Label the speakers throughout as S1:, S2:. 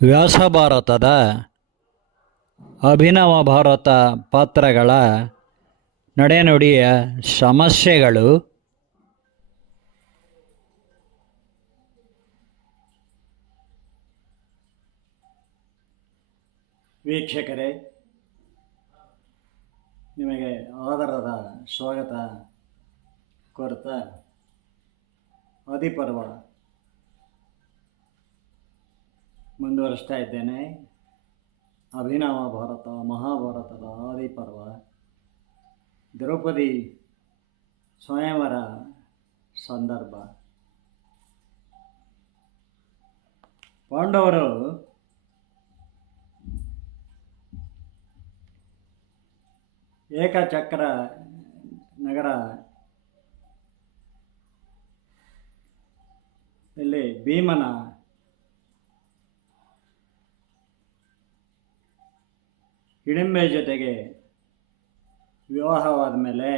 S1: ವ್ಯಾಸಭಾರತದ ಅಭಿನವ ಭಾರತ ಪಾತ್ರಗಳ ನಡೆನುಡಿಯ ಸಮಸ್ಯೆಗಳು ವೀಕ್ಷಕರೇ ನಿಮಗೆ ಆಧಾರದ ಸ್ವಾಗತ ಕೋರುತ್ತಾ ಆದಿಪರ್ವ. ಮುಂದುವರಿಸ್ತಾ ಇದ್ದೇನೆ ಅಭಿನವ ಭಾರತ ಮಹಾಭಾರತದ ಆದಿಪರ್ವ. ದ್ರೌಪದಿ ಸ್ವಯಂವರ ಸಂದರ್ಭ. ಪಾಂಡವರು ಏಕಚಕ್ರ ನಗರ ಇಲ್ಲಿ ಭೀಮನ ಹಿಡಿಂಬೆ ಜೊತೆಗೆ ವಿವಾಹವಾದ ಮೇಲೆ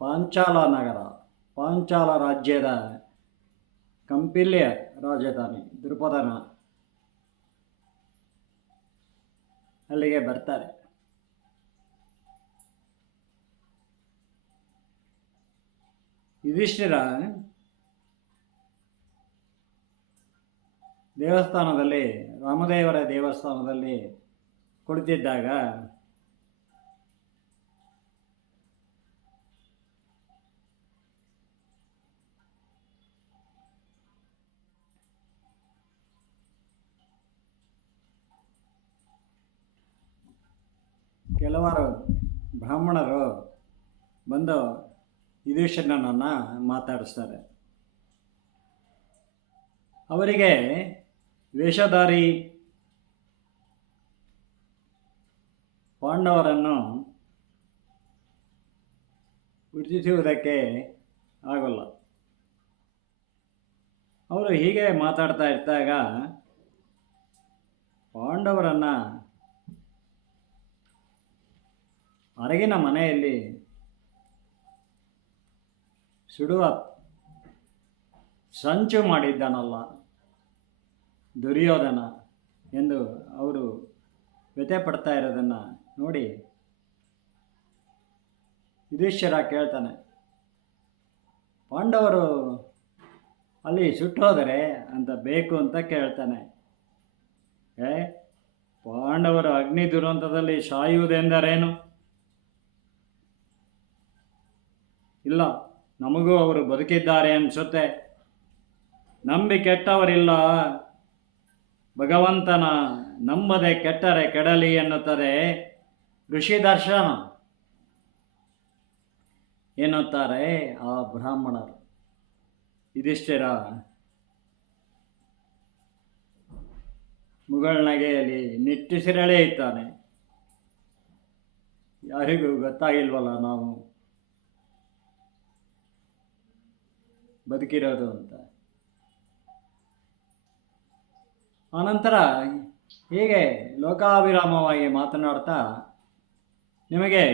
S1: ಪಾಂಚಾಲ ನಗರ ಪಾಂಚಾಲ ರಾಜ್ಯದ ಕಂಪಿಲ್ಯ ರಾಜಧಾನಿ ದೃಪದನ ಅಲ್ಲಿಗೆ ಬರ್ತಾರೆ. ಯುಧಿಷ್ಠಿರ ದೇವಸ್ಥಾನದಲ್ಲಿ ರಾಮದೇವರ ದೇವಸ್ಥಾನದಲ್ಲಿ ಕುಳಿತಿದ್ದಾಗ ಕೆಲವರು ಬ್ರಾಹ್ಮಣರು ಬಂದು ಯುಧಿಷ್ಠಿರನನ್ನು ಮಾತಾಡಿಸ್ತಾರೆ. ಅವರಿಗೆ ವೇಷಧಾರಿ ಪಾಂಡವರನ್ನು ಗುರುತಿಸುವುದಕ್ಕೆ ಆಗೋಲ್ಲ. ಅವರು ಹೀಗೆ ಮಾತಾಡ್ತಾ ಇದ್ದಾಗ ಪಾಂಡವರನ್ನು ಹೊರಗಿನ ಮನೆಯಲ್ಲಿ ಸುಡುವ ಸಂಚು ಮಾಡಿದ್ದಾನಲ್ಲ, ದುರ್ಯೋಧನ ಎಂದು ಅವರು ವ್ಯಥೆ ಪಡ್ತಾ ಇರೋದನ್ನು ನೋಡಿ ಯುಧಿಷ್ಠಿರ ಕೇಳ್ತಾನೆ, ಪಾಂಡವರು ಅಲ್ಲಿ ಸುಟ್ಟೋದರೆ ಅಂತ ಬೇಕು ಅಂತ ಕೇಳ್ತಾನೆ. ಏ, ಪಾಂಡವರು ಅಗ್ನಿ ದುರಂತದಲ್ಲಿ ಸಾಯುವುದೆಂದರೇನು? ಇಲ್ಲ, ನಮಗೂ ಅವರು ಬದುಕಿದ್ದಾರೆ ಅನಿಸುತ್ತೆ. ನಂಬಿ ಕೆಟ್ಟವರಿಲ್ಲ, ಭಗವಂತನ ನಂಬದೆ ಕೆಟ್ಟರೆ ಕೆಡಲಿ ಎನ್ನುತ್ತದೆ ಋಷಿ ದರ್ಶನ. ಎನ್ನುತ್ತಾರೆ ಆ ಬ್ರಾಹ್ಮಣರು. ಇದಿಷ್ಟರ? ಮುಗಳನಗೆಯಲ್ಲಿ ನಿಟ್ಟುಸಿರಳೇ ಇದ್ದಾನೆ. ಯಾರಿಗೂ ಗೊತ್ತಾಗಿಲ್ವಲ್ಲ ನಾವು. ಬದುಕಿರೋದು ಅಂತ ಆನಂತರ ಹೀಗೆ ಲೋಕಾಭಿರಾಮವಾಗಿ ಮಾತನಾಡ್ತಾ, ನಿಮಗೆ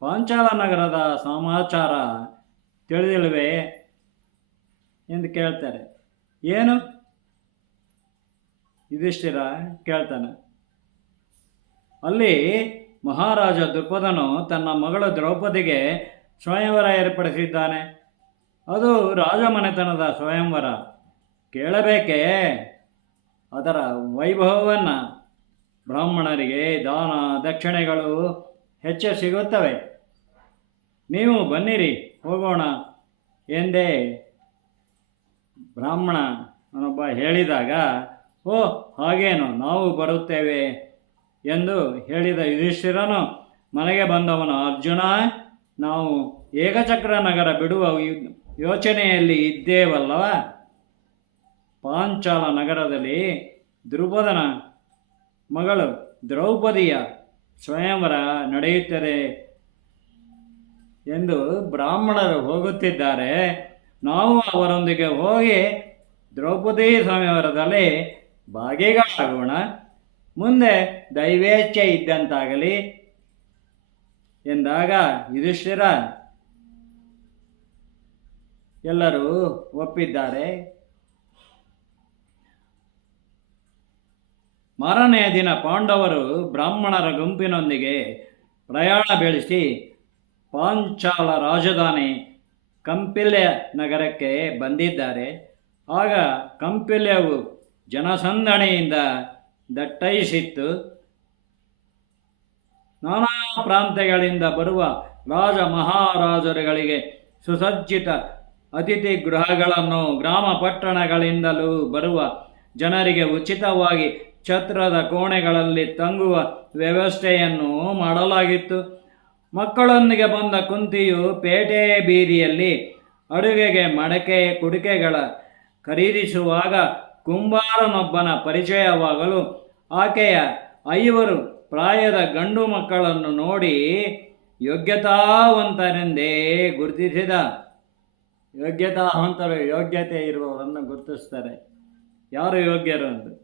S1: ಪಾಂಚಾಲ ನಗರದ ಸಮಾಚಾರ ತಿಳಿದಿಲ್ವೇ ಎಂದು ಕೇಳ್ತಾರೆ. ಏನು? ಯುಧಿಷ್ಠಿರ ಕೇಳ್ತಾನೆ. ಅಲ್ಲಿ ಮಹಾರಾಜ ದ್ರುಪದನು ತನ್ನ ಮಗಳು ದ್ರೌಪದಿಗೆ ಸ್ವಯಂವರ ಏರ್ಪಡಿಸಿದ್ದಾನೆ. ಅದು ರಾಜಮನೆತನದ ಸ್ವಯಂವರ. ಕೇಳಬೇಕೇ? ಅದರ ವೈಭವವನ್ನು ಬ್ರಾಹ್ಮಣರಿಗೆ ದಾನ ದಕ್ಷಿಣೆಗಳು ಹೆಚ್ಚು ಸಿಗುತ್ತವೆ. ನೀವು ಬನ್ನಿರಿ, ಹೋಗೋಣ ಎಂದೇ ಬ್ರಾಹ್ಮಣ ಬ್ರಾಹ್ಮಣನೊಬ್ಬ ಹೇಳಿದಾಗ, ಓ, ಹಾಗೇನು, ನಾವು ಬರುತ್ತೇವೆ ಎಂದು ಹೇಳಿದ ಯುಧಿಷ್ಠಿರನು ಮನೆಗೆ ಬಂದವನು, ಅರ್ಜುನ, ನಾವು ಏಕಚಕ್ರ ನಗರ ಬಿಡುವ ಯೋಚನೆಯಲ್ಲಿ ಇದ್ದೇವಲ್ಲವ? ಪಾಂಚಾಲ ನಗರದಲ್ಲಿ ದ್ರುಪದನ ಮಗಳು ದ್ರೌಪದಿಯ ಸ್ವಯಂವರ ನಡೆಯುತ್ತದೆ ಎಂದು ಬ್ರಾಹ್ಮಣರು ಹೋಗುತ್ತಿದ್ದಾರೆ. ನಾವು ಅವರೊಂದಿಗೆ ಹೋಗಿ ದ್ರೌಪದಿ ಸ್ವಯಂವರದಲ್ಲಿ ಭಾಗಿಗಳಾಗೋಣ. ಮುಂದೆ ದೈವೇಚ್ಛೆ ಇದ್ದಂತಾಗಲಿ ಎಂದಾಗ ಯುಧಿಷ್ಠಿರ ಎಲ್ಲರೂ ಒಪ್ಪಿದ್ದಾರೆ. ಮಾರನೆಯ ದಿನ ಪಾಂಡವರು ಬ್ರಾಹ್ಮಣರ ಗುಂಪಿನೊಂದಿಗೆ ಪ್ರಯಾಣ ಬೆಳೆಸಿ ಪಾಂಚಾಲ ರಾಜಧಾನಿ ಕಂಪಿಲ್ಯ ನಗರಕ್ಕೆ ಬಂದಿದ್ದಾರೆ. ಆಗ ಕಂಪಿಲ್ಯವು ಜನಸಂದಣಿಯಿಂದ ದಟ್ಟೈಸಿತ್ತು. ನಾನಾ ಪ್ರಾಂತ್ಯಗಳಿಂದ ಬರುವ ರಾಜ ಮಹಾರಾಜರುಗಳಿಗೆ ಸುಸಜ್ಜಿತ ಅತಿಥಿ ಗೃಹಗಳನ್ನು ಗ್ರಾಮ ಪಟ್ಟಣಗಳಿಂದಲೂ ಬರುವ ಜನರಿಗೆ ಉಚಿತವಾಗಿ ಛತ್ರದ ಕೋಣೆಗಳಲ್ಲಿ ತಂಗುವ ವ್ಯವಸ್ಥೆಯನ್ನು ಮಾಡಲಾಗಿತ್ತು. ಮಕ್ಕಳೊಂದಿಗೆ ಬಂದ ಕುಂತಿಯು ಪೇಟೆ ಬೀದಿಯಲ್ಲಿ ಅಡುಗೆಗೆ ಮಡಕೆ ಕುಡಿಕೆಗಳ ಖರೀದಿಸುವಾಗ ಕುಂಬಾರನೊಬ್ಬನ ಪರಿಚಯವಾಗಲು ಆಕೆಯ ಐವರು ಪ್ರಾಯದ ಗಂಡು ಮಕ್ಕಳನ್ನು ನೋಡಿ ಯೋಗ್ಯತಾವಂತರೆಂದೇ ಗುರುತಿಸಿದ. ಯೋಗ್ಯತಾವಂತರು ಯೋಗ್ಯತೆ ಇರುವವರನ್ನು ಗುರುತಿಸ್ತಾರೆ. ಯಾರು ಯೋಗ್ಯರು ಅಂತ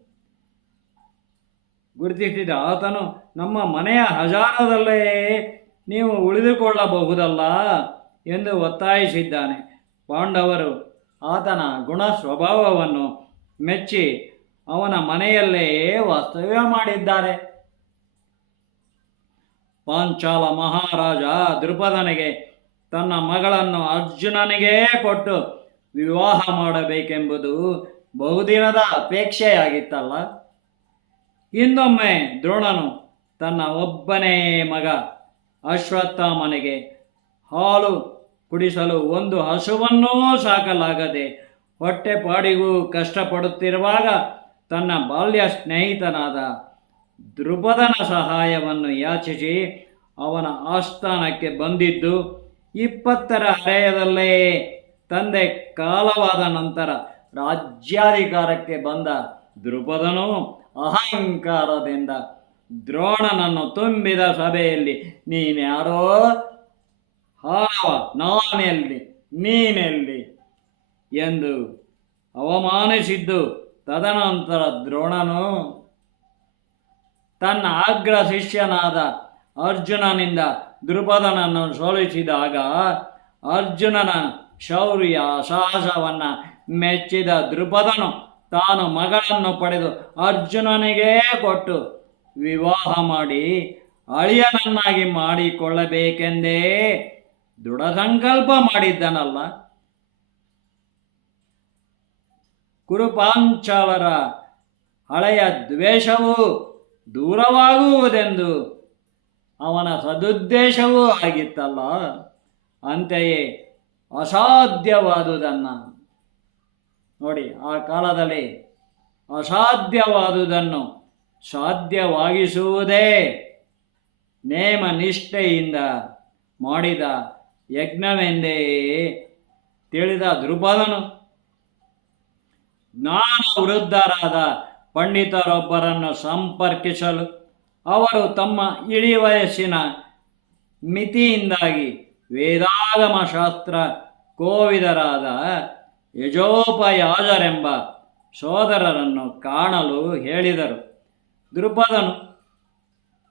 S1: ಗುರುತಿಸಿದ ಆತನು, ನಮ್ಮ ಮನೆಯ ಹಜಾರದಲ್ಲೇ ನೀವು ಉಳಿದುಕೊಳ್ಳಬಹುದಲ್ಲ? ಎಂದು ಒತ್ತಾಯಿಸಿದ್ದಾನೆ. ಪಾಂಡವರು ಆತನ ಗುಣ ಸ್ವಭಾವವನ್ನು ಮೆಚ್ಚಿ ಅವನ ಮನೆಯಲ್ಲೇ ವಾಸ್ತವ್ಯ ಮಾಡಿದ್ದಾರೆ. ಪಾಂಚಾಲ ಮಹಾರಾಜ ದೃಪದನಿಗೆ ತನ್ನ ಮಗಳನ್ನು ಅರ್ಜುನನಿಗೇ ಕೊಟ್ಟು ವಿವಾಹ ಮಾಡಬೇಕೆಂಬುದು ಬಹುದಿನದ ಅಪೇಕ್ಷೆಯಾಗಿತ್ತಲ್ಲ? ಇನ್ನೊಮ್ಮೆ ದ್ರೋಣನು ತನ್ನ ಒಬ್ಬನೇ ಮಗ ಅಶ್ವತ್ಥಾಮನಿಗೆ ಹಾಲು ಕುಡಿಸಲು ಒಂದು ಹಸುವನ್ನೂ ಸಾಕಲಾಗದೆ ಹೊಟ್ಟೆಪಾಡಿಗೂ ಕಷ್ಟಪಡುತ್ತಿರುವಾಗ ತನ್ನ ಬಾಲ್ಯ ಸ್ನೇಹಿತನಾದ ದೃಪದನ ಸಹಾಯವನ್ನು ಯಾಚಿಸಿ ಅವನ ಆಸ್ಥಾನಕ್ಕೆ ಬಂದಿದ್ದು ಇಪ್ಪತ್ತರ ಹರೆಯದಲ್ಲೇ ತಂದೆ ಕಾಲವಾದ ನಂತರ ರಾಜ್ಯಾಧಿಕಾರಕ್ಕೆ ಬಂದ ದೃಪದನು ಅಹಂಕಾರದಿಂದ ದ್ರೋಣನನ್ನು ತುಂಬಿದ ಸಭೆಯಲ್ಲಿ, ನೀನ್ಯಾರೋ? ಹಾವ ನಾನೆಲ್ಲಿ, ನೀನೆಲ್ಲಿ? ಎಂದು ಅವಮಾನಿಸಿದ್ದು. ತದನಂತರ ದ್ರೋಣನು ತನ್ನ ಅಗ್ರ ಶಿಷ್ಯನಾದ ಅರ್ಜುನನಿಂದ ದೃಪದನನ್ನು ಸೋಲಿಸಿದಾಗ ಅರ್ಜುನನ ಶೌರ್ಯ ಸಾಹಸವನ್ನು ಮೆಚ್ಚಿದ ದೃಪದನು ತಾನು ಮಗಳನ್ನು ಪಡೆದು ಅರ್ಜುನನಿಗೇ ಕೊಟ್ಟು ವಿವಾಹ ಮಾಡಿ ಅಳಿಯನನ್ನಾಗಿ ಮಾಡಿಕೊಳ್ಳಬೇಕೆಂದೇ ದೃಢ ಸಂಕಲ್ಪ ಮಾಡಿದ್ದನಲ್ಲ. ಕುರುಪಾಂಚಾಲರ ಹಳೆಯ ದ್ವೇಷವು ದೂರವಾಗುವುದೆಂದು ಅವನ ಸದುದ್ದೇಶವೂ ಆಗಿತ್ತಲ್ಲ. ಅಂತೆಯೇ ಅಸಾಧ್ಯವಾದುದನ್ನು ನೋಡಿ, ಆ ಕಾಲದಲ್ಲಿ ಅಸಾಧ್ಯವಾದುದನ್ನು ಸಾಧ್ಯವಾಗಿಸುವುದೇ ನೇಮ ನಿಷ್ಠೆಯಿಂದ ಮಾಡಿದ ಯಜ್ಞವೆಂದೇ ತಿಳಿದ ದೃಪದನು ಜ್ಞಾನ ವೃದ್ಧರಾದ ಪಂಡಿತರೊಬ್ಬರನ್ನು ಸಂಪರ್ಕಿಸಲು ಅವರು ತಮ್ಮ ಇಳಿ ವಯಸ್ಸಿನ ಮಿತಿಯಿಂದಾಗಿ ವೇದಾಗಮ ಶಾಸ್ತ್ರ ಕೋವಿದರಾದ ಯಜೋಪಯಾಜರೆಂಬ ಸೋದರರನ್ನು ಕಾಣಲು ಹೇಳಿದರು. ದೃಪದನು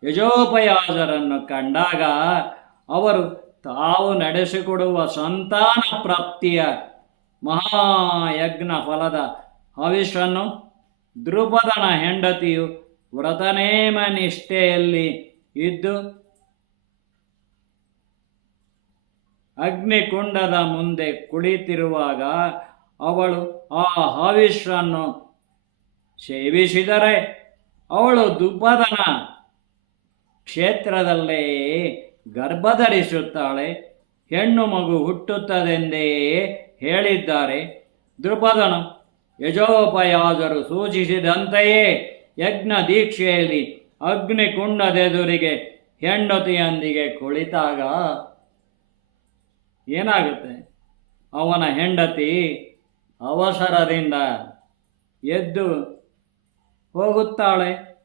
S1: ಯಜೋಪಯಾಜರನ್ನು ಕಂಡಾಗ ಅವರು ತಾವು ನಡೆಸಿಕೊಡುವ ಸಂತಾನ ಪ್ರಾಪ್ತಿಯ ಮಹಾಯಜ್ಞ ಫಲದ ಹವಿಷನ್ನು ದೃಪದನ ಹೆಂಡತಿಯು ವ್ರತನೇಮ ನಿಷ್ಠೆಯಲ್ಲಿ ಇದ್ದು ಅಗ್ನಿಕುಂಡದ ಮುಂದೆ ಕುಳಿತಿರುವಾಗ ಅವಳು ಆ ಹವಿಷನ್ನು ಸೇವಿಸಿದರೆ ಅವಳು ದುಬ್ಬದನ ಕ್ಷೇತ್ರದಲ್ಲೇ ಗರ್ಭಧರಿಸುತ್ತಾಳೆ. ಹೆಣ್ಣು ಮಗು ಹುಟ್ಟುತ್ತದೆಂದೇ ಹೇಳಿದ್ದಾರೆ. ದೃಪದನು ಯಜೋಪಯಾದರು ಸೂಚಿಸಿದಂತೆಯೇ ಯಜ್ಞ ದೀಕ್ಷೆಯಲ್ಲಿ ಅಗ್ನಿಕುಂಡದೆದುರಿಗೆ ಹೆಂಡತಿಯೊಂದಿಗೆ ಕುಳಿತಾಗ ಏನಾಗುತ್ತೆ? ಅವನ ಹೆಂಡತಿ ಅವಸರದಿಂದ ಎದ್ದು ಹೋಗುತ್ತಾಳೆ.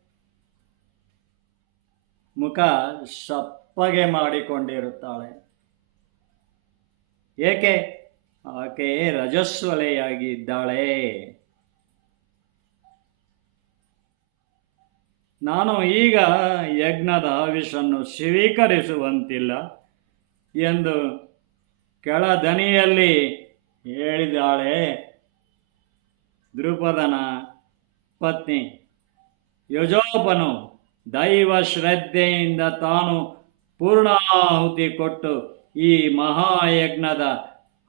S1: ಮುಖ ಸಪ್ಪಗೆ ಮಾಡಿಕೊಂಡಿರುತ್ತಾಳೆ. ಏಕೆ? ಆಕೆ ರಜಸ್ವಲೆಯಾಗಿದ್ದಾಳೆ. ನಾನು ಈಗ ಯಜ್ಞದ ಆವಿಷನ್ನು ಸ್ವೀಕರಿಸುವಂತಿಲ್ಲ ಎಂದು ಕೆಳದನಿಯಲ್ಲಿ ಹೇಳಿದಾಳೆ ದೃಪದನ ಪತ್ನಿ. ಯಜೋಪನು ದೈವ ಶ್ರದ್ಧೆಯಿಂದ ತಾನು ಪೂರ್ಣಾಹುತಿ ಕೊಟ್ಟು ಈ ಮಹಾಯಜ್ಞದ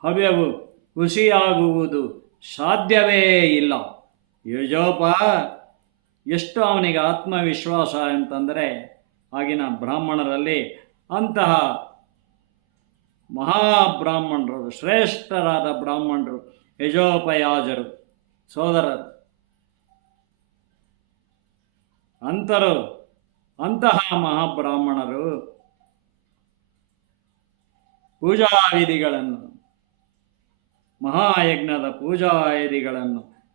S1: ಹವ್ಯವು ಖುಷಿಯಾಗುವುದು ಸಾಧ್ಯವೇ ಇಲ್ಲ. ಯಜೋಪ ಎಷ್ಟು ಅವನಿಗೆ ಆತ್ಮವಿಶ್ವಾಸ ಅಂತಂದರೆ ಆಗಿನ ಬ್ರಾಹ್ಮಣರಲ್ಲಿ ಅಂತಹ ಮಹಾಬ್ರಾಹ್ಮಣರು, ಶ್ರೇಷ್ಠರಾದ ಬ್ರಾಹ್ಮಣರು, ಯಜೋಪಯಾಜರು, ಸೋದರರು. ಅಂತರು ಅಂತಹ ಮಹಾಬ್ರಾಹ್ಮಣರು ಪೂಜಾ ವಿಧಿಗಳನ್ನು ಮಹಾಯಜ್ಞದ ಪೂಜಾ ವಿಧಿಗಳನ್ನು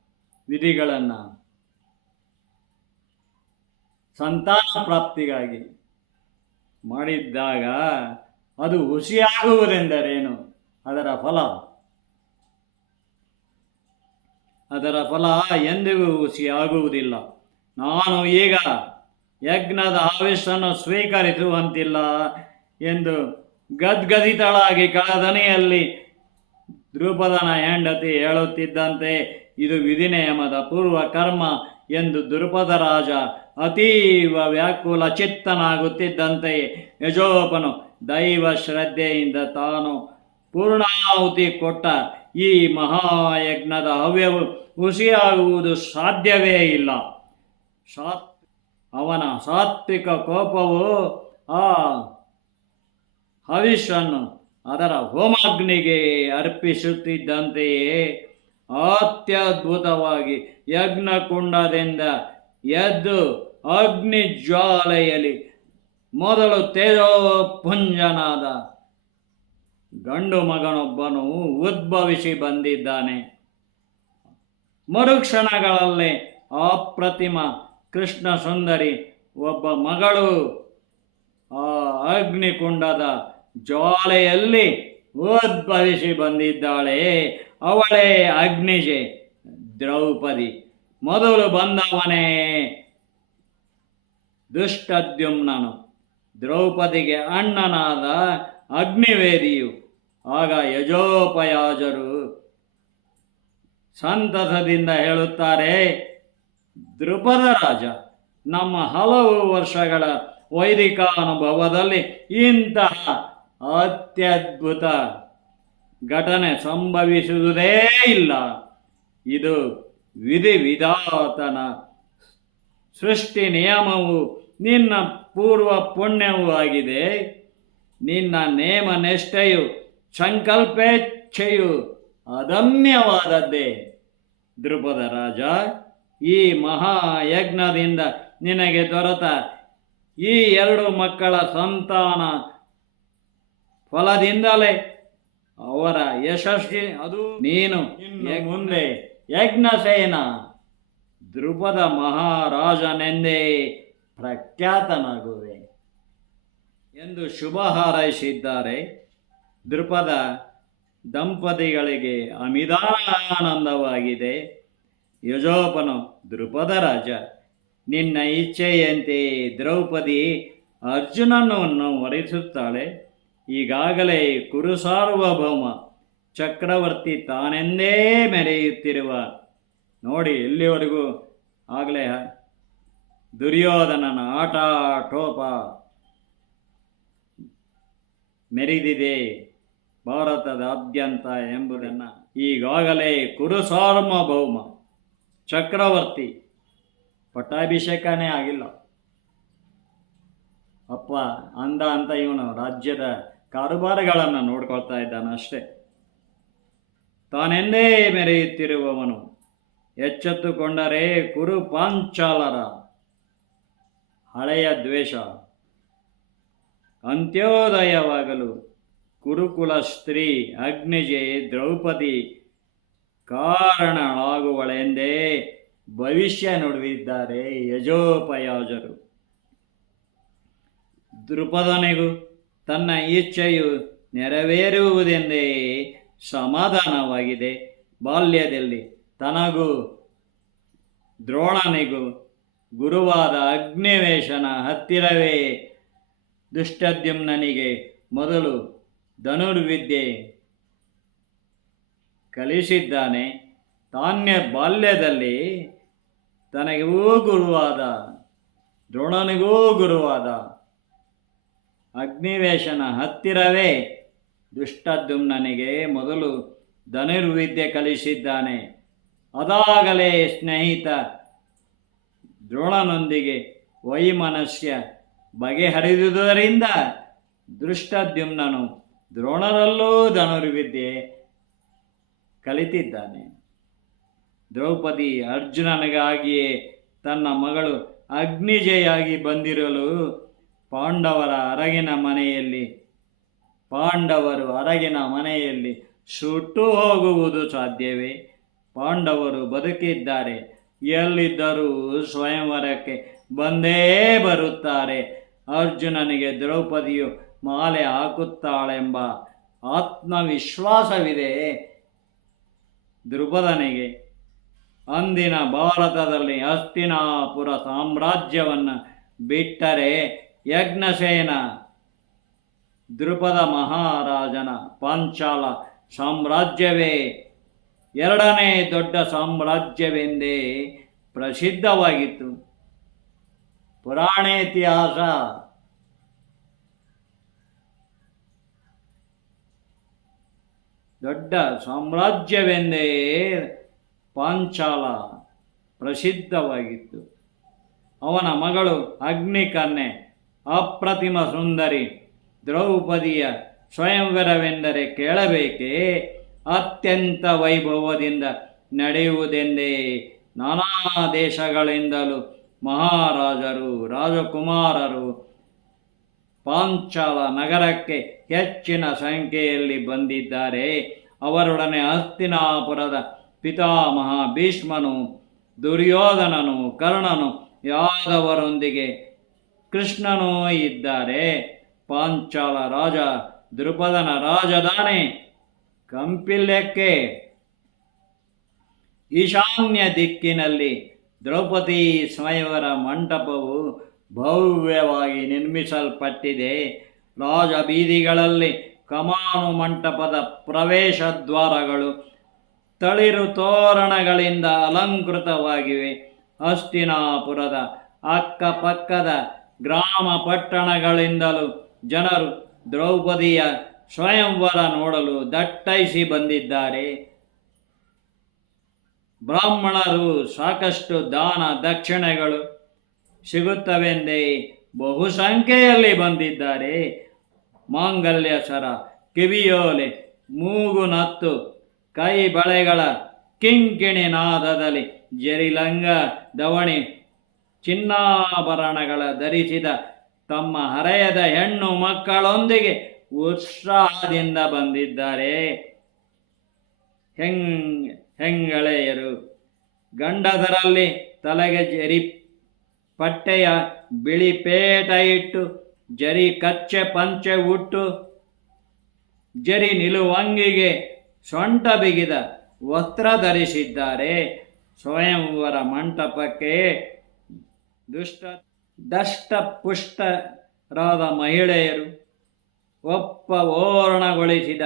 S1: ವಿಧಿಗಳನ್ನು ಸಂತಾನ ಪ್ರಾಪ್ತಿಗಾಗಿ ಮಾಡಿದ್ದಾಗ ಅದು ಹುಸಿಯಾಗುವುದೆಂದರೇನು? ಅದರ ಫಲ. ಅದರ ಫಲ ಎಂದಿಗೂ ಹುಸಿಯಾಗುವುದಿಲ್ಲ. ನಾನು ಈಗ ಯಜ್ಞದ ಆವಿಷನ್ನು ಸ್ವೀಕರಿಸುವಂತಿಲ್ಲ ಎಂದು ಗದ್ಗದಿತಳಾಗಿ ಕಳದನೆಯಲ್ಲಿ ದ್ರುಪದನ ಹೆಂಡತಿ ಹೇಳುತ್ತಿದ್ದಂತೆ ಇದು ವಿಧಿನಿಯಮದ ಪೂರ್ವ ಕರ್ಮ ಎಂದು ದುರುಪದರಾಜ ಅತೀವ ವ್ಯಾಕುಲ ಚಿತ್ತನಾಗುತ್ತಿದ್ದಂತೆಯೇ ಯಜೋಪನು ದೈವ ಶ್ರದ್ಧೆಯಿಂದ ತಾನು ಪೂರ್ಣಾಹುತಿ ಕೊಟ್ಟ ಈ ಮಹಾಯಜ್ಞದ ಹವ್ಯವು ಹುಸಿಯಾಗುವುದು ಸಾಧ್ಯವೇ ಇಲ್ಲ. ಸಾತ್ ಅವನ ಸಾತ್ವಿಕ ಕೋಪವು ಆ ಹವಿಷನ್ನು ಅದರ ಹೋಮಾಗ್ನಿಗೆ ಅರ್ಪಿಸುತ್ತಿದ್ದಂತೆಯೇ ಅತ್ಯದ್ಭುತವಾಗಿ ಯಜ್ಞಕುಂಡದಿಂದ ಎದ್ದು ಅಗ್ನಿ ಜ್ವಾಲೆಯಲ್ಲಿ ಮೊದಲು ತೇಜೋ ಪುಂಜನಾದ ಗಂಡು ಮಗನೊಬ್ಬನು ಉದ್ಭವಿಸಿ ಬಂದಿದ್ದಾನೆ. ಮರುಕ್ಷಣಗಳಲ್ಲಿ ಅಪ್ರತಿಮ ಕೃಷ್ಣ ಸುಂದರಿ ಒಬ್ಬ ಮಗಳು ಆ ಅಗ್ನಿಕುಂಡದ ಜ್ವಾಲೆಯಲ್ಲಿ ಉದ್ಭವಿಸಿ ಬಂದಿದ್ದಾಳೆ. ಅವಳೇ ಅಗ್ನಿಜೆ, ದ್ರೌಪದಿ. ಮೊದಲು ಬಂದವನೇ ದುಷ್ಟದ್ಯುಮ್ನನು. ದ್ರೌಪದಿಗೆ ಅಣ್ಣನಾದ ಅಗ್ನಿವೇದಿಯು. ಆಗ ಯಜೋಪಯಾಜರು ಸಂತಸದಿಂದ ಹೇಳುತ್ತಾರೆ ದೃಪದ ರಾಜ, ನಮ್ಮ ಹಲವು ವರ್ಷಗಳ ವೈದಿಕ ಅನುಭವದಲ್ಲಿ ಇಂತಹ ಅತ್ಯದ್ಭುತ ಘಟನೆ ಸಂಭವಿಸುವುದೇ ಇಲ್ಲ. ಇದು ವಿಧಿ ವಿಧಾತನ ಸೃಷ್ಟಿ ನಿಯಮವು. ನಿನ್ನ ಪೂರ್ವ ಪುಣ್ಯವೂ ಆಗಿದೆ. ನಿನ್ನ ನೇಮ ನಿಷ್ಠೆಯು ಸಂಕಲ್ಪೇಚ್ಛೆಯು ಅದಮ್ಯವಾದದ್ದೇ. ದೃಪದ ರಾಜ, ಈ ಮಹಾಯಜ್ಞದಿಂದ ನಿನಗೆ ದೊರೆತ ಈ ಎರಡು ಮಕ್ಕಳ ಸಂತಾನ ಫಲದಿಂದಲೇ ಅವರ ಯಶಸ್ವಿ ಅದು. ನೀನು ಮುಂದೆ ಯಜ್ಞಸೇನ ಧ್ರುಪದ ಮಹಾರಾಜನೆಂದೇ ಪ್ರಖ್ಯಾತನಾಗುವೆ ಎಂದು ಶುಭ ಹಾರೈಸಿದ್ದಾರೆ. ದೃಪದ ದಂಪತಿಗಳಿಗೆ ಅಮಿದಾನಂದವಾಗಿದೆ. ಯಜೋಪನು ದೃಪದ ರಾಜ ನಿನ್ನ ಇಚ್ಛೆಯಂತೆ ದ್ರೌಪದಿ ಅರ್ಜುನನನ್ನು ವರಿಸುತ್ತಾಳೆ. ಈಗಾಗಲೇ ಕುರು ಸಾರ್ವಭೌಮ ಚಕ್ರವರ್ತಿ ತಾನೆಂದೇ ಮೆರೆಯುತ್ತಿರುವ. ನೋಡಿ ಎಲ್ಲಿವರೆಗೂ ಆಗಲೇ ದುರ್ಯೋಧನನ ಆಟ ಟೋಪ ಮೆರೆದಿದೆ ಭಾರತದಾದ್ಯಂತ ಎಂಬುದನ್ನು ಈಗಾಗಲೇ ಕುರು ಸಾರ್ವಭೌಮ ಚಕ್ರವರ್ತಿ ಪಟ್ಟಾಭಿಷೇಕನೇ ಆಗಿಲ್ಲ. ಅಪ್ಪ ಅಂದ ಅಂತ ಇವನು ರಾಜ್ಯದ ಕಾರುಬಾರುಗಳನ್ನು ನೋಡ್ಕೊಳ್ತಾ ಇದ್ದಾನೆ ಅಷ್ಟೇ. ತಾನೆಂದೇ ಮೆರೆಯುತ್ತಿರುವವನು? ಎಚ್ಚೆತ್ತುಕೊಂಡರೆ ಕುರುಪಾಂಚಾಲರ ಹಳೆಯ ದ್ವೇಷ. ಅಂತ್ಯೋದಯವಾಗಲು ಕುರುಕುಲ ಸ್ತ್ರೀ ಅಗ್ನಿಜೆ ದ್ರೌಪದಿ ಕಾರಣಳಾಗುವಳೆಂದೇ ಭವಿಷ್ಯ ನುಡಿದಿದ್ದಾರೆ ಯಜೋಪಯಾಜರು. ದೃಪದನಿಗೂ ತನ್ನ ಇಚ್ಛೆಯು ನೆರವೇರುವುದೆಂದೇ ಸಮಾಧಾನವಾಗಿದೆ. ಬಾಲ್ಯದಲ್ಲಿ ತನಗೂ ದ್ರೋಣನಿಗೂ ಗುರುವಾದ ಅಗ್ನಿವೇಶನ ಹತ್ತಿರವೇ ದುಷ್ಟದ್ಯುಮ್ನನಿಗೆ ಮೊದಲು ಧನುರ್ವಿದ್ಯೆ ಕಲಿಸಿದ್ದಾನೆ. ತಾನ್ಯ ಬಾಲ್ಯದಲ್ಲಿ ತನಗೂ ಗುರುವಾದ ದ್ರೋಣನಿಗೂ ಗುರುವಾದ ಅಗ್ನಿವೇಶನ ಹತ್ತಿರವೇ ದುಷ್ಟದ್ಯುಮ್ನನಿಗೆ ಮೊದಲು ಧನುರ್ವಿದ್ಯೆ ಕಲಿಸಿದ್ದಾನೆ. ಅದಾಗಲೇ ಸ್ನೇಹಿತ ದ್ರೋಣನೊಂದಿಗೆ ವೈಮನಸ್ಯ ಬಗೆಹರಿದುದರಿಂದ ದೃಷ್ಟದ್ಯುಮ್ನನು ದ್ರೋಣರಲ್ಲೂ ಧನುರ್ವಿದ್ಯೆ ಕಲಿತಿದ್ದಾನೆ. ದ್ರೌಪದಿ ಅರ್ಜುನನಿಗಾಗಿಯೇ ತನ್ನ ಮಗಳು ಅಗ್ನಿಜೆಯಾಗಿ ಬಂದಿರಲು ಪಾಂಡವರ ಅರಗಿನ ಮನೆಯಲ್ಲಿ, ಪಾಂಡವರು ಅರಗಿನ ಮನೆಯಲ್ಲಿ ಸುಟ್ಟು ಹೋಗುವುದು ಸಾಧ್ಯವೇ? ಪಾಂಡವರು ಬದುಕಿದ್ದಾರೆ, ಎಲ್ಲಿದ್ದರೂ ಸ್ವಯಂವರಕ್ಕೆ ಬಂದೇ ಬರುತ್ತಾರೆ. ಅರ್ಜುನನಿಗೆ ದ್ರೌಪದಿಯು ಮಾಲೆ ಹಾಕುತ್ತಾಳೆಂಬ ಆತ್ಮವಿಶ್ವಾಸವಿದೆ. ದ್ರುಪದನಿಗೆ ಅಂದಿನ ಭಾರತದಲ್ಲಿ ಹಸ್ತಿನಾಪುರ ಸಾಮ್ರಾಜ್ಯವನ್ನು ಬಿಟ್ಟರೆ ಯಜ್ಞಸೇನ ದೃಪದ ಮಹಾರಾಜನ ಪಾಂಚಾಲ ಸಾಮ್ರಾಜ್ಯವೇ. ಎರಡನೇ ದೊಡ್ಡ ಸಾಮ್ರಾಜ್ಯವೆಂದೇ ಪ್ರಸಿದ್ಧವಾಗಿತ್ತು. ಪುರಾಣೇತಿಹಾಸ. ದೊಡ್ಡ ಸಾಮ್ರಾಜ್ಯವೆಂದೇ ಪಾಂಚಾಲ ಪ್ರಸಿದ್ಧವಾಗಿತ್ತು. ಅವನ ಮಗಳು ಅಗ್ನಿಕನ್ಯೆ ಅಪ್ರತಿಮ ಸುಂದರಿ ದ್ರೌಪದಿಯ ಸ್ವಯಂವರವೆಂದರೆ ಕೇಳಬೇಕೇ? ಅತ್ಯಂತ ವೈಭವದಿಂದ ನಡೆಯುವುದೆಂದೇ? ನಾನಾ ದೇಶಗಳಿಂದಲೂ ಮಹಾರಾಜರು, ರಾಜಕುಮಾರರು ಪಾಂಚಾಲ ನಗರಕ್ಕೆ ಹೆಚ್ಚಿನ ಸಂಖ್ಯೆಯಲ್ಲಿ ಬಂದಿದ್ದಾರೆ. ಅವರೊಡನೆ ಹಸ್ತಿನಾಪುರದ ಪಿತಾಮಹ ಭೀಷ್ಮನು, ದುರ್ಯೋಧನನು, ಕರ್ಣನು ಯಾದವರೊಂದಿಗೆ ಕೃಷ್ಣನೂ ಇದ್ದಾರೆ. ಪಾಂಚಾಲ ರಾಜ ದೃಪದನ ರಾಜಧಾನಿ ಕಂಪಿಲ್ಯಕ್ಕೆ. ಈಶಾನ್ಯ ದಿಕ್ಕಿನಲ್ಲಿ ದ್ರೌಪದಿ ಸ್ವಯಂವರ ಮಂಟಪವು ಭವ್ಯವಾಗಿ ನಿರ್ಮಿಸಲ್ಪಟ್ಟಿದೆ. ರಾಜ ಬೀದಿಗಳಲ್ಲಿ ಕಮಾನು ಮಂಟಪದ ಪ್ರವೇಶ ದ್ವಾರಗಳು ತಳಿರು ತೋರಣಗಳಿಂದ ಅಲಂಕೃತವಾಗಿವೆ. ಹಸ್ತಿನಾಪುರದ ಅಕ್ಕಪಕ್ಕದ ಗ್ರಾಮ ಪಟ್ಟಣಗಳಿಂದಲೂ ಜನರು ದ್ರೌಪದಿಯ ಸ್ವಯಂವರ ನೋಡಲು ದಟ್ಟೈಸಿ ಬಂದಿದ್ದಾರೆ. ಬ್ರಾಹ್ಮಣರು ಸಾಕಷ್ಟು ದಾನ ದಕ್ಷಿಣೆಗಳು ಸಿಗುತ್ತವೆಂದೇ ಬಹುಸಂಖ್ಯೆಯಲ್ಲಿ ಬಂದಿದ್ದಾರೆ. ಮಾಂಗಲ್ಯ ಸರ, ಕಿವಿಯೋಲೆ, ಮೂಗುನತ್ತು ಕೈ ಬಳೆಗಳ ಕಿಂಕಿಣಿ ನಾದದಲ್ಲಿ ಜರಿಲಂಗ, ದವಣಿ ಚಿನ್ನಾಭರಣಗಳ ಧರಿಸಿದ ತಮ್ಮ ಹರೆಯದ ಹೆಣ್ಣು ಮಕ್ಕಳೊಂದಿಗೆ ಉತ್ಸಾಹದಿಂದ ಬಂದಿದ್ದಾರೆ. ಹೆಂಗ್, ಹೆಂಗಳೆಯರು? ಗಂಡದರಲ್ಲಿ ತಲೆಗೆ ಜರಿ ಪಟ್ಟೆಯ ಬಿಳಿ ಪೇಟ ಇಟ್ಟು ಜರಿ ಕಚ್ಚೆ ಪಂಚೆ ಉಟ್ಟು ಜರಿ ನಿಲುವಂಗಿಗೆ ಸೊಂಟ ಬಿಗಿದ ವಸ್ತ್ರ ಧರಿಸಿದ್ದಾರೆ. ಸ್ವಯಂವರ ಮಂಟಪಕ್ಕೆ ದುಷ್ಟ ದಷ್ಟ ಪುಷ್ಟರಾದ ಮಹಿಳೆಯರು ಒಪ್ಪ ಓರಣಗೊಳಿಸಿದ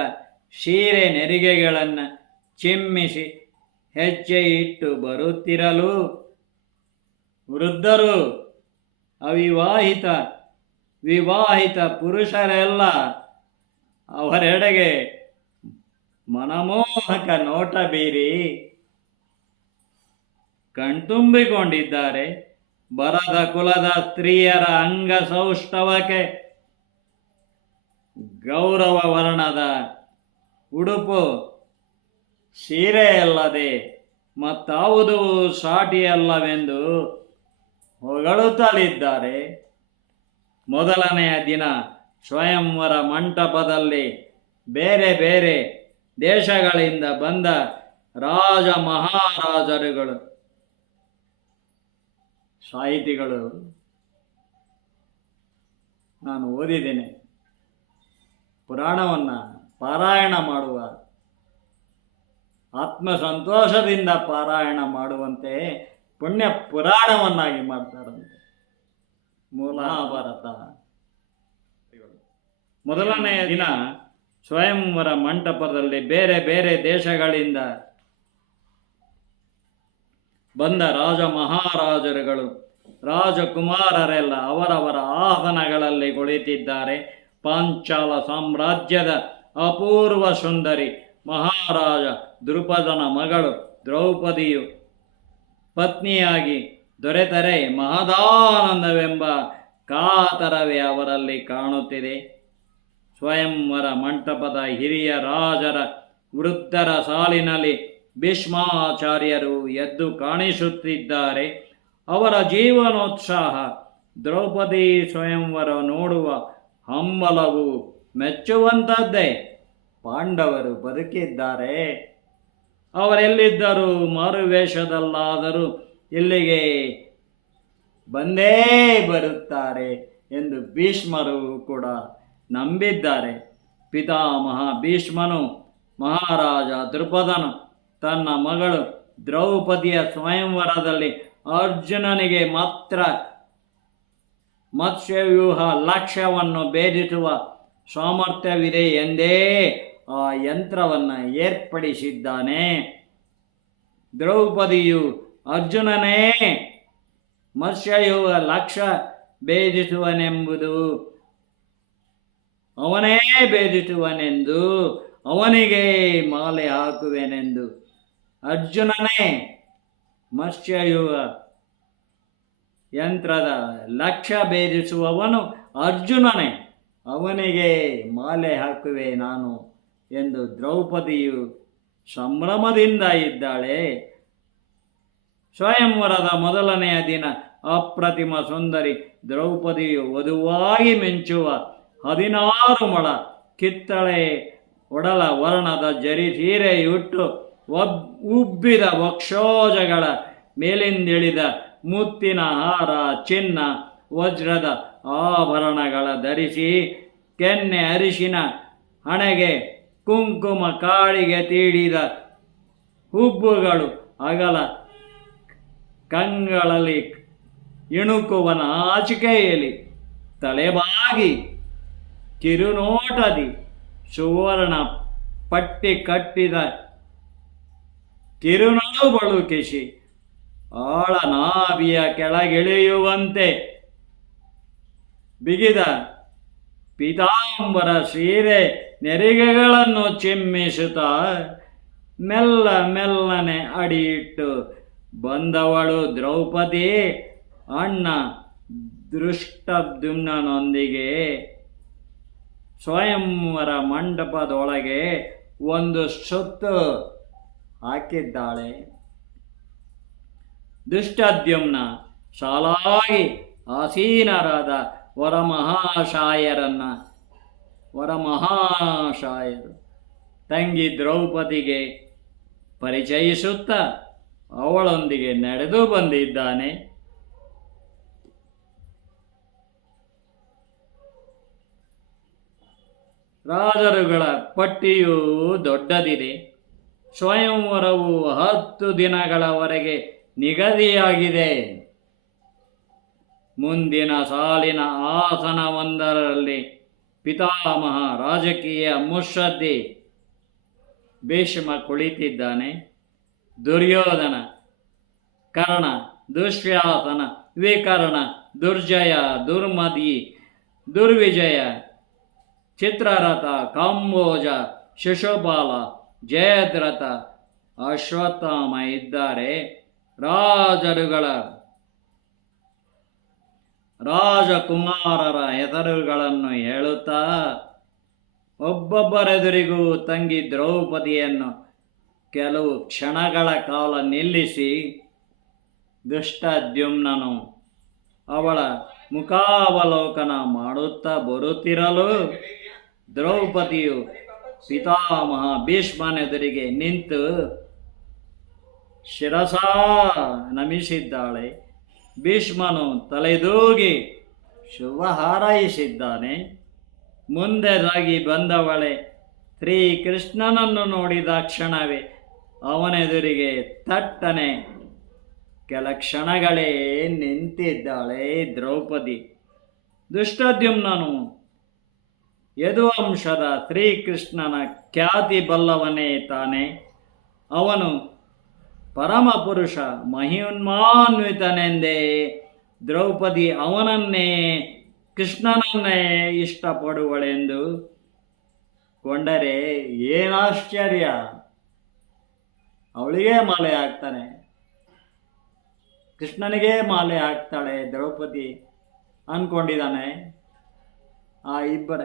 S1: ಸೀರೆ ನೆರಿಗೆಗಳನ್ನು ಚಿಮ್ಮಿಸಿ ಹೆಜ್ಜೆ ಇಟ್ಟು ಬರುತ್ತಿರಲು. ವೃದ್ಧರು, ಅವಿವಾಹಿತ, ವಿವಾಹಿತ ಪುರುಷರೆಲ್ಲ ಅವರೆಡೆಗೆ ಮನಮೋಹಕ ನೋಟ ಬೀರಿ ಕಣ್ತುಂಬಿಕೊಂಡಿದ್ದಾರೆ. ಬರದ ಕುಲದ ಸ್ತ್ರೀಯರ ಅಂಗ ಸೌಷ್ಠವಕ್ಕೆ ಗೌರವ ವರ್ಣದ ಉಡುಪು ಸೀರೆಯಲ್ಲದೆ ಮತ್ತಾವುದು ಸಾಟಿಯಲ್ಲವೆಂದು ಹೊಗಳುತ್ತಲಿದ್ದಾರೆ. ಮೊದಲನೆಯ ದಿನ ಸ್ವಯಂವರ ಮಂಟಪದಲ್ಲಿ ಬೇರೆ ಬೇರೆ ದೇಶಗಳಿಂದ ಬಂದ ರಾಜ ಮಹಾರಾಜರುಗಳು ಸಾಹಿತಿಗಳು ನಾನು ಓದಿದ್ದೇನೆ. ಪುರಾಣವನ್ನು ಪಾರಾಯಣ ಮಾಡುವ ಆತ್ಮ ಸಂತೋಷದಿಂದ ಪಾರಾಯಣ ಮಾಡುವಂತೆ ಪುಣ್ಯ ಪುರಾಣವನ್ನಾಗಿ ಮಾಡ್ತಾರಂತೆ. ಮೂಲ ಮಹಾಭಾರತ ಮೊದಲನೆಯ ದಿನ ಸ್ವಯಂವರ ಮಂಟಪದಲ್ಲಿ ಬೇರೆ ಬೇರೆ ದೇಶಗಳಿಂದ ಬಂದ ರಾಜ ಮಹಾರಾಜರುಗಳು, ರಾಜಕುಮಾರರೆಲ್ಲ ಅವರವರ ಆಸನಗಳಲ್ಲಿ ಕುಳಿತಿದ್ದಾರೆ. ಪಾಂಚಾಲ ಸಾಮ್ರಾಜ್ಯದ ಅಪೂರ್ವ ಸುಂದರಿ ಮಹಾರಾಜ ದೃಪದನ ಮಗಳು ದ್ರೌಪದಿಯು ಪತ್ನಿಯಾಗಿ ದೊರೆತರೆ ಮಹದಾನಂದವೆಂಬ ಕಾತರವೇ ಅವರಲ್ಲಿ ಕಾಣುತ್ತಿದೆ. ಸ್ವಯಂವರ ಮಂಟಪದ ಹಿರಿಯ ರಾಜರ ವೃದ್ಧರ ಸಾಲಿನಲ್ಲಿ ಭೀಷ್ಮಾಚಾರ್ಯರು ಎದ್ದು ಕಾಣಿಸುತ್ತಿದ್ದಾರೆ. ಅವರ ಜೀವನೋತ್ಸಾಹ, ದ್ರೌಪದಿ ಸ್ವಯಂವರ ನೋಡುವ ಹಂಬಲವು ಮೆಚ್ಚುವಂಥದ್ದೇ. ಪಾಂಡವರು ಬದುಕಿದ್ದಾರೆ. ಅವರೆಲ್ಲಿದ್ದರೂ ಮಾರುವೇಷದಲ್ಲಾದರೂ ಇಲ್ಲಿಗೆ ಬಂದೇ ಬರುತ್ತಾರೆ ಎಂದು ಭೀಷ್ಮರು ಕೂಡ ನಂಬಿದ್ದಾರೆ. ಪಿತಾಮಹ ಭೀಷ್ಮನು ಮಹಾರಾಜ ದೃಪದನು ತನ್ನ ಮಗಳು ದ್ರೌಪದಿಯ ಸ್ವಯಂವರದಲ್ಲಿ ಅರ್ಜುನನಿಗೆ ಮಾತ್ರ ಮತ್ಸ್ಯವ್ಯೂಹ ಲಕ್ಷ್ಯವನ್ನು ಭೇದಿಸುವ ಸಾಮರ್ಥ್ಯವಿದೆ ಎಂದೇ ಆ ಯಂತ್ರವನ್ನು ಏರ್ಪಡಿಸಿದ್ದಾನೆ. ದ್ರೌಪದಿಯು ಅರ್ಜುನನೇ ಮತ್ಸ್ಯವ್ಯೂಹ ಲಕ್ಷ್ಯ ಭೇದಿಸುವನೆಂಬುದು ಅವನೇ ಭೇದಿಸುವನೆಂದು ಅವನಿಗೆ ಮಾಲೆ ಹಾಕುವೆನೆಂದು ಅರ್ಜುನನೇ, ಮತ್ಸ್ಯಯುಗ ಯಂತ್ರದ ಲಕ್ಷ್ಯ ಭೇದಿಸುವವನು ಅರ್ಜುನನೇ. ಅವನಿಗೆ ಮಾಲೆ ಹಾಕುವೆ ನಾನು ಎಂದು ದ್ರೌಪದಿಯು ಸಂಭ್ರಮದಿಂದ ಇದ್ದಾಳೆ. ಸ್ವಯಂವರದ ಮೊದಲನೆಯ ದಿನ ಅಪ್ರತಿಮ ಸುಂದರಿ ದ್ರೌಪದಿಯು ವಧುವಾಗಿ ಮಿಂಚುವ ಹದಿನಾರು ಮೊಳ ಕಿತ್ತಳೆ ಒಡಲ ವರ್ಣದ ಜರಿ ಸೀರೆಯುಟ್ಟು ಒಬ್, ಉಬ್ಬಿದ ವಕ್ಷೋಜಗಳ ಮೇಲಿಂದಿಳಿದ ಮುತ್ತಿನ ಹಾರ, ಚಿನ್ನ, ವಜ್ರದ ಆಭರಣಗಳ ಧರಿಸಿ ಕೆನ್ನೆ ಅರಿಶಿನ ಹಣೆಗೆ ಕುಂಕುಮ ಕಾಳಿಗೆ ತೀಡಿದ ಹುಬ್ಬುಗಳು ಅಗಲ ಕಂಗಳಲ್ಲಿ ಇಣುಕುವನ ಆಚಿಕೆಯಲ್ಲಿ ತಲೆಬಾಗಿ ಕಿರುನೋಟದಿ ಸುವರ್ಣ ಪಟ್ಟಿ ಕಟ್ಟಿದ ಕಿರುನಳು ಬಳುಕಿಸಿ ಆಳ ನಾಭಿಯ ಕೆಳಗಿಳಿಯುವಂತೆ. ಬಿಗಿದ ಪಿತಾಂಬರ ಸೀರೆ ನೆರಿಗೆಗಳನ್ನು ಚಿಮ್ಮಿಸುತ್ತ ಮೆಲ್ಲ ಮೆಲ್ಲನೆ ಅಡಿಯಿಟ್ಟು ಬಂದವಳು ದ್ರೌಪದಿ ಅಣ್ಣ ದೃಷ್ಟದ್ಯುಮ್ನೊಂದಿಗೆ ಸ್ವಯಂವರ ಮಂಟಪದೊಳಗೆ ಒಂದು ಸುತ್ತು ಹಾಕಿದ್ದಾಳೆ. ದುಷ್ಟದ್ಯುಮ್ನ ಸಾಲಾಗಿ ಆಸೀನರಾದ ವರಮಹಾಶಾಯರನ್ನ, ವರಮಹಾಶಾಯರು ತಂಗಿ ದ್ರೌಪದಿಗೆ ಪರಿಚಯಿಸುತ್ತ ಅವಳೊಂದಿಗೆ ನಡೆದು ಬಂದಿದ್ದಾನೆ. ರಾಜರುಗಳ ಪಟ್ಟಿಯೂ ದೊಡ್ಡದಿದೆ. ಸ್ವಯಂವರವು ಹತ್ತು ದಿನಗಳವರೆಗೆ ನಿಗದಿಯಾಗಿದೆ. ಮುಂದಿನ ಸಾಲಿನ ಆಸನವೊಂದರಲ್ಲಿ ಪಿತಾಮಹ ರಾಜಕೀಯ ಮುತ್ಸದ್ದಿ ಭೀಷ್ಮ ಕುಳಿತಿದ್ದಾನೆ. ದುರ್ಯೋಧನ, ಕರ್ಣ ದುಶ್ಯಾಸನ ವಿಕರ್ಣ, ದುರ್ಜಯ ದುರ್ಮದಿ ದುರ್ವಿಜಯ, ಚಿತ್ರರಥ, ಕಾಂಬೋಜ, ಶಿಶುಪಾಲ ಜಯದ್ರಥ ಅಶ್ವತ್ಥಾಮ ಇದ್ದಾರೆ. ರಾಜರುಗಳ ರಾಜಕುಮಾರರ ಹೆಸರುಗಳನ್ನು ಹೇಳುತ್ತಾ, ಒಬ್ಬೊಬ್ಬರೆದುರಿಗೂ ತಂಗಿ ದ್ರೌಪದಿಯನ್ನು ಕೆಲವು ಕ್ಷಣಗಳ ಕಾಲ ನಿಲ್ಲಿಸಿ, ದುಷ್ಟದ್ಯುಮ್ನನು ಅವಳ ಮುಖಾವಲೋಕನ ಮಾಡುತ್ತಾ ಬರುತ್ತಿರಲು ದ್ರೌಪದಿಯು ಪಿತಾಮಹ ಭೀಷ್ಮನೆದುರಿಗೆ ನಿಂತು ಶಿರಸ ನಮಿಸಿದ್ದಾಳೆ. ಭೀಷ್ಮನು ತಲೆದೂಗಿ ಶುಭ ಹಾರೈಸಿದ್ದಾನೆ. ಮುಂದೆ ಸಾಗಿ ಬಂದವಳೆ, ಶ್ರೀ ಕೃಷ್ಣನನ್ನು ನೋಡಿದ ಕ್ಷಣವೇ ಅವನೆದುರಿಗೆ ತಟ್ಟನೆ. ಕೆಲ ಕ್ಷಣಗಳೇ ನಿಂತಿದ್ದಾಳೆ ದ್ರೌಪದಿ. ದುಷ್ಟದ್ಯುಮ್ನನು ಯದುವಂಶದ ಶ್ರೀಕೃಷ್ಣನ ಖ್ಯಾತಿ ಬಲ್ಲವನೇ ತಾನೆ. ಅವನು ಪರಮಪುರುಷ ಮಹಿನ್ಮಾನ್ವಿತನೆಂದೇ ದ್ರೌಪದಿ ಅವನನ್ನೇ, ಕೃಷ್ಣನನ್ನೇ ಇಷ್ಟಪಡುವಳೆಂದು. ಕೊಂಡರೆ ಏನಾಶ್ಚರ್ಯ ಅವಳಿಗೆ ಮಾಲೆ ಹಾಕ್ತಾನೆ. ಕೃಷ್ಣನಿಗೆ ಮಾಲೆ ಹಾಕ್ತಾಳೆ ದ್ರೌಪದಿ ಅಂದ್ಕೊಂಡಿದ್ದಾನೆ ಆ ಇಬ್ಬರ.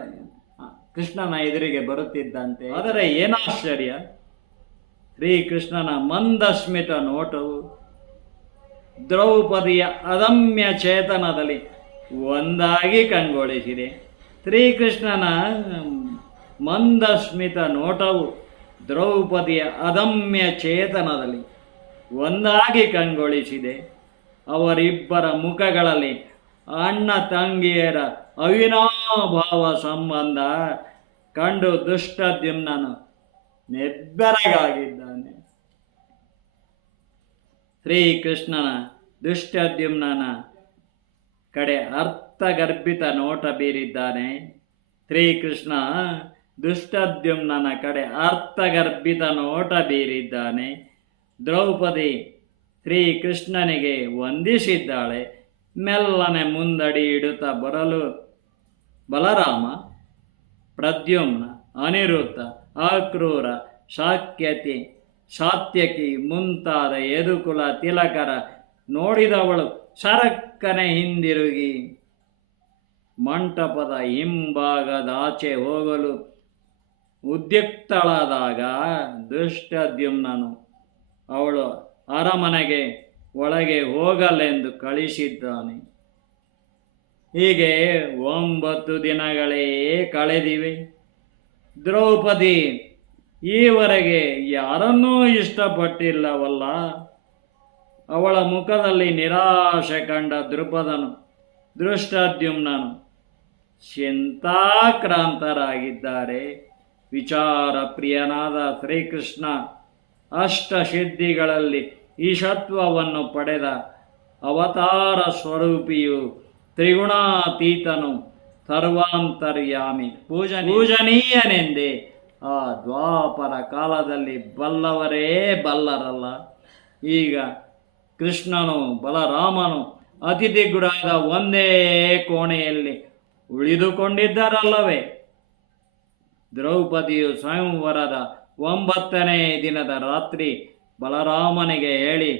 S1: ಕೃಷ್ಣನ ಎದುರಿಗೆ ಬರುತ್ತಿದ್ದಂತೆ. ಆದರೆ ಏನಾಶ್ಚರ್ಯ? ಶ್ರೀಕೃಷ್ಣನ ಮಂದಸ್ಮಿತ ನೋಟವು ದ್ರೌಪದಿಯ ಅದಮ್ಯ ಚೇತನದಲ್ಲಿ ಒಂದಾಗಿ ಕಂಗೊಳಿಸಿದೆ. ಶ್ರೀಕೃಷ್ಣನ ಮಂದಸ್ಮಿತ ನೋಟವು ದ್ರೌಪದಿಯ ಅದಮ್ಯ ಚೇತನದಲ್ಲಿ ಒಂದಾಗಿ ಕಂಗೊಳಿಸಿದೆ. ಅವರಿಬ್ಬರ ಮುಖಗಳಲ್ಲಿ ಅಣ್ಣ ತಂಗಿಯರ ಅವಿನಾಭಾವ ಸಂಬಂಧ ಕಂಡು ದುಷ್ಟದ್ಯುಮ್ನನು ನೆಬ್ಬೆರಗಾಗಿದ್ದಾನೆ ಶ್ರೀಕೃಷ್ಣನ ದುಷ್ಟದ್ಯುಮ್ನನ ಕಡೆ ಅರ್ಥಗರ್ಭಿತ ನೋಟ ಬೀರಿದ್ದಾನೆ. ಶ್ರೀಕೃಷ್ಣ ದುಷ್ಟದ್ಯುಮ್ನನ ಕಡೆ ಅರ್ಥಗರ್ಭಿತ ನೋಟ ಬೀರಿದ್ದಾನೆ. ದ್ರೌಪದಿ ಶ್ರೀಕೃಷ್ಣನಿಗೆ ವಂದಿಸಿದ್ದಾಳೆ. ಮೆಲ್ಲನೆ ಮುಂದಡಿ ಇಡುತ್ತಾ ಬರಲು ಬಲರಾಮ, ಪ್ರದ್ಯುಮ್ನ, ಅನಿರುದ್ಧ, ಅಕ್ರೂರ, ಶಾಕ್ಯತಿ, ಶಾತ್ಯಕಿ, ಮುಂತಾದ ಯದುಕುಲ ತಿಲಕರ ನೋಡಿದವಳು ಶರಕ್ಕನೆ ಹಿಂದಿರುಗಿ. ಮಂಟಪದ ಹಿಂಭಾಗದಾಚೆ ಹೋಗಲು ಉದ್ಯುಕ್ತಳಾದಾಗ ದುಷ್ಟದ್ಯುಮ್ನನು ಅವಳು ಅರಮನೆಗೆ ಒಳಗೆ ಹೋಗಲೆಂದು ಕಳಿಸಿದ್ದಾನೆ. ಹೀಗೆ ಒಂಬತ್ತು ದಿನಗಳೇ ಕಳೆದಿವೆ. ದ್ರೌಪದಿ, ಈವರೆಗೆ ಯಾರನ್ನೂ ಇಷ್ಟಪಟ್ಟಿಲ್ಲವಲ್ಲ. ಅವಳ ಮುಖದಲ್ಲಿ ನಿರಾಶೆ ಕಂಡ ದೃಪದನು ದೃಷ್ಟದ್ಯುಮ್ನನು ಚಿಂತಾಕ್ರಾಂತರಾಗಿದ್ದಾರೆ. ವಿಚಾರ ಪ್ರಿಯನಾದ ಶ್ರೀಕೃಷ್ಣ, ಅಷ್ಟಸಿದ್ಧಿಗಳಲ್ಲಿ ಈಶತ್ವವನ್ನು ಪಡೆದ ಅವತಾರ ಸ್ವರೂಪಿಯು ತ್ರಿಗುಣಾತೀತನು ಸರ್ವಾಂತರ್ಯಾಮಿ. ಪೂಜ ಪೂಜನೀಯನೆಂದೇ. ಆ ದ್ವಾಪರ ಕಾಲದಲ್ಲಿ ಬಲ್ಲವರೇ ಬಲ್ಲರಲ್ಲ. ಈಗ ಕೃಷ್ಣನು, ಬಲರಾಮನು ಅತಿಥಿ ಗುಡಾದ ಒಂದೇ ಕೋಣೆಯಲ್ಲಿ ಉಳಿದುಕೊಂಡಿದ್ದರಲ್ಲವೇ. ದ್ರೌಪದಿಯು ಸ್ವಯಂವರದ ಒಂಬತ್ತನೇ ದಿನದ ರಾತ್ರಿ ಬಲರಾಮನಿಗೆ ಹೇಳಿ,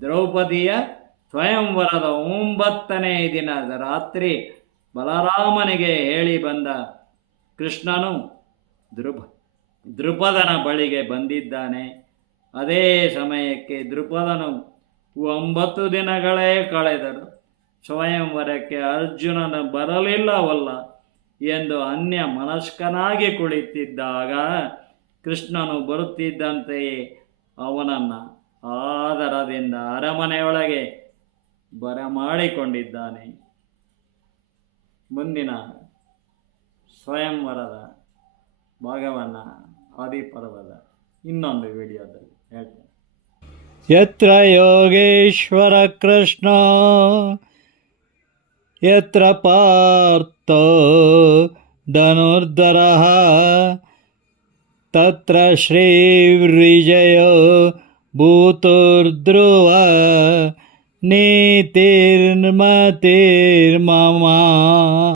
S1: ದ್ರೌಪದಿಯ ಸ್ವಯಂವರದ ಒಂಬತ್ತನೇ ದಿನದ ರಾತ್ರಿ ಬಲರಾಮನಿಗೆ ಹೇಳಿ ಬಂದ ಕೃಷ್ಣನು ದೃಪ ದೃಪದನ ಬಳಿಗೆ ಬಂದಿದ್ದಾನೆ. ಅದೇ ಸಮಯಕ್ಕೆ ದೃಪದನು ಒಂಬತ್ತು ದಿನಗಳೇ ಕಳೆದರು. ಸ್ವಯಂವರಕ್ಕೆ ಅರ್ಜುನನು ಬರಲಿಲ್ಲವಲ್ಲ ಎಂದು ಅನ್ಯ ಮನಸ್ಕನಾಗಿ ಕುಳಿತಿದ್ದಾಗ ಕೃಷ್ಣನು ಬರುತ್ತಿದ್ದಂತೆಯೇ ಅವನನ್ನು ಆದರದಿಂದ ಅರಮನೆಯೊಳಗೆ ಬರಮಾಡಿಕೊಂಡಿದ್ದಾನೆ ಮುಂದಿನ ಸ್ವಯಂವರದ ಭಾಗವನ್ನು ಆದಿಪರ್ವದ ಇನ್ನೊಂದು ವಿಡಿಯೋದಲ್ಲಿ ಹೇಳ್ತೇನೆ.
S2: ಯತ್ರ ಯೋಗೇಶ್ವರ ಕೃಷ್ಣ, ಯತ್ರ ಪಾರ್ಥೋ ಧನುರ್ಧರಃ, ತತ್ರ ಶ್ರೀ ವಿಜಯೋ ಭೂತುರ್ಧ್ರುವ ને તેરમાં તેરમાં